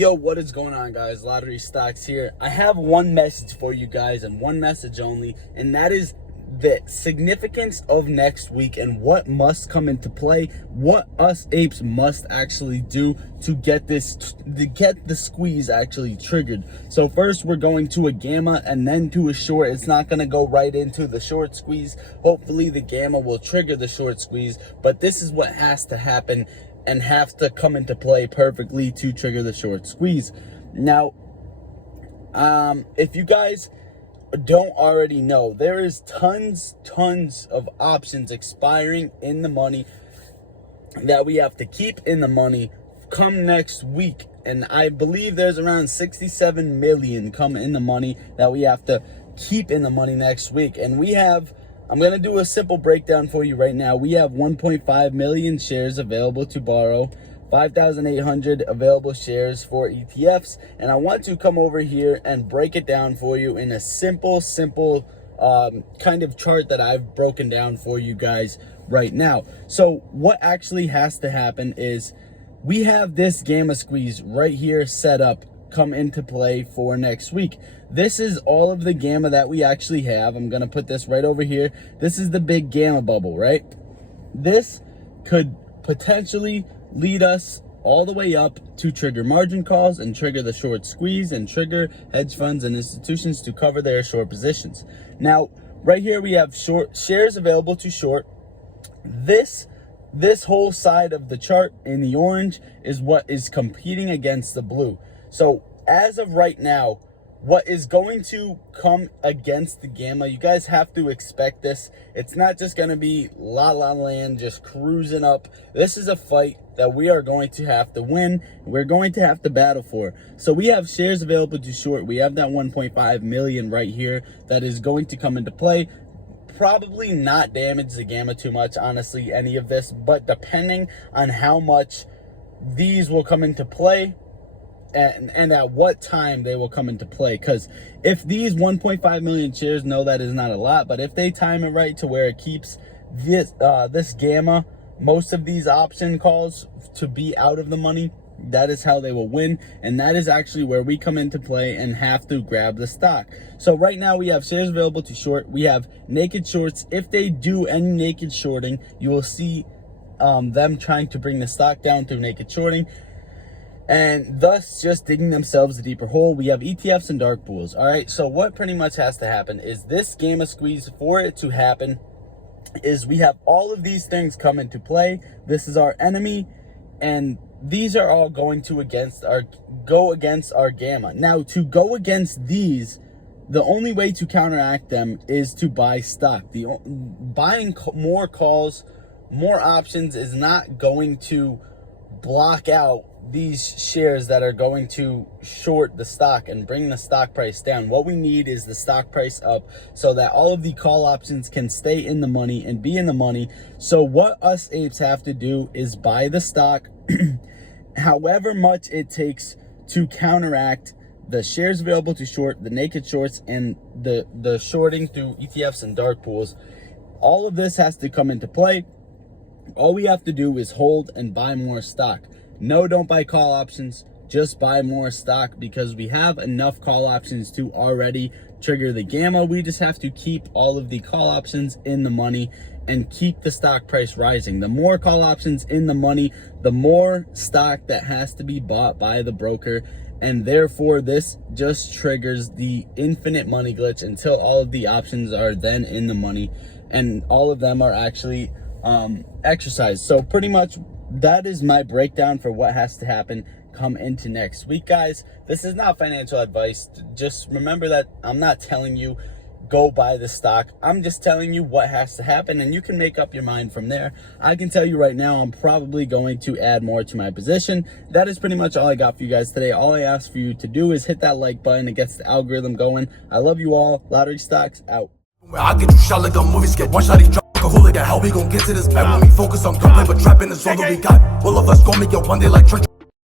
Yo, what is going on, guys? Lottery Stocks here. I have one message for you guys and one message only, and that is the significance of next week and what must come into play, what us apes must actually do to get the squeeze actually triggered. So first we're going to a gamma and then to a short. It's not going to go right into the short squeeze. Hopefully the gamma will trigger the short squeeze, but this is what has to happen and have to come into play perfectly to trigger the short squeeze. Now, if you guys don't already know, there is tons of options expiring in the money that we have to keep in the money come next week. And I believe there's around 67 million come in the money that we have to keep in the money next week. And we have, I'm going to do a simple breakdown for you right now. We have 1.5 million shares available to borrow, 5,800 available shares for ETFs. And I want to come over here and break it down for you in a simple kind of chart that I've broken down for you guys right now. So what actually has to happen is we have this gamma squeeze right here set up come into play for next week. This is all of the gamma that we actually have. I'm going to put this right over here. This is the big gamma bubble, right? This could potentially lead us all the way up to trigger margin calls and trigger the short squeeze and trigger hedge funds and institutions to cover their short positions. Now, right here we have short shares available to short. This whole side of the chart in the orange is what is competing against the blue. So as of right now, what is going to come against the gamma, you guys have to expect this. It's not just going to be la la land just cruising up. This is a fight that we are going to have to win. We're going to have to battle for. So we have shares available to short. We have that 1.5 million right here that is going to come into play. Probably not damage the gamma too much, honestly, any of this, but depending on how much these will come into play and at what time they will come into play. Because if these 1.5 million shares, no, that is not a lot, but if they time it right to where it keeps this gamma, most of these option calls to be out of the money, that is how they will win. And that is actually where we come into play and have to grab the stock. So right now we have shares available to short. We have naked shorts. If they do any naked shorting, you will see them trying to bring the stock down through naked shorting, and thus just digging themselves a deeper hole. We have ETFs and dark pools. All right, so what pretty much has to happen is this gamma squeeze, for it to happen, is we have all of these things come into play. This is our enemy, and these are all going to go against our gamma. Now, to go against these, the only way to counteract them is to buy stock. Buying more calls, more options is not going to block out these shares that are going to short the stock and bring the stock price down. What we need is the stock price up so that all of the call options can stay in the money and be in the money. So what us apes have to do is buy the stock however much it takes to counteract the shares available to short, the naked shorts, and the shorting through ETFs and dark pools. All of this has to come into play. All we have to do is hold and buy more stock. No, don't buy call options, just buy more stock, because we have enough call options to already trigger the gamma. We just have to keep all of the call options in the money and keep the stock price rising. The more call options in the money, the more stock that has to be bought by the broker, and therefore this just triggers the infinite money glitch until all of the options are then in the money and all of them are actually exercised. So pretty much that is my breakdown for what has to happen come into next week, guys. This is not financial advice. Just remember that I'm not telling you go buy the stock. I'm just telling you what has to happen, and you can make up your mind from there. I can tell you right now, I'm probably going to add more to my position. That is pretty much all I got for you guys today. All I ask for you to do is hit that like button. It gets the algorithm going. I love you all. Lottery Stocks out. I get you shot like a movie skit. One shot, he drop like a hooligan. How we gon' get to this bag when we focus on gunplay, but trapping is all that we got. All of us gon' make it one day like church.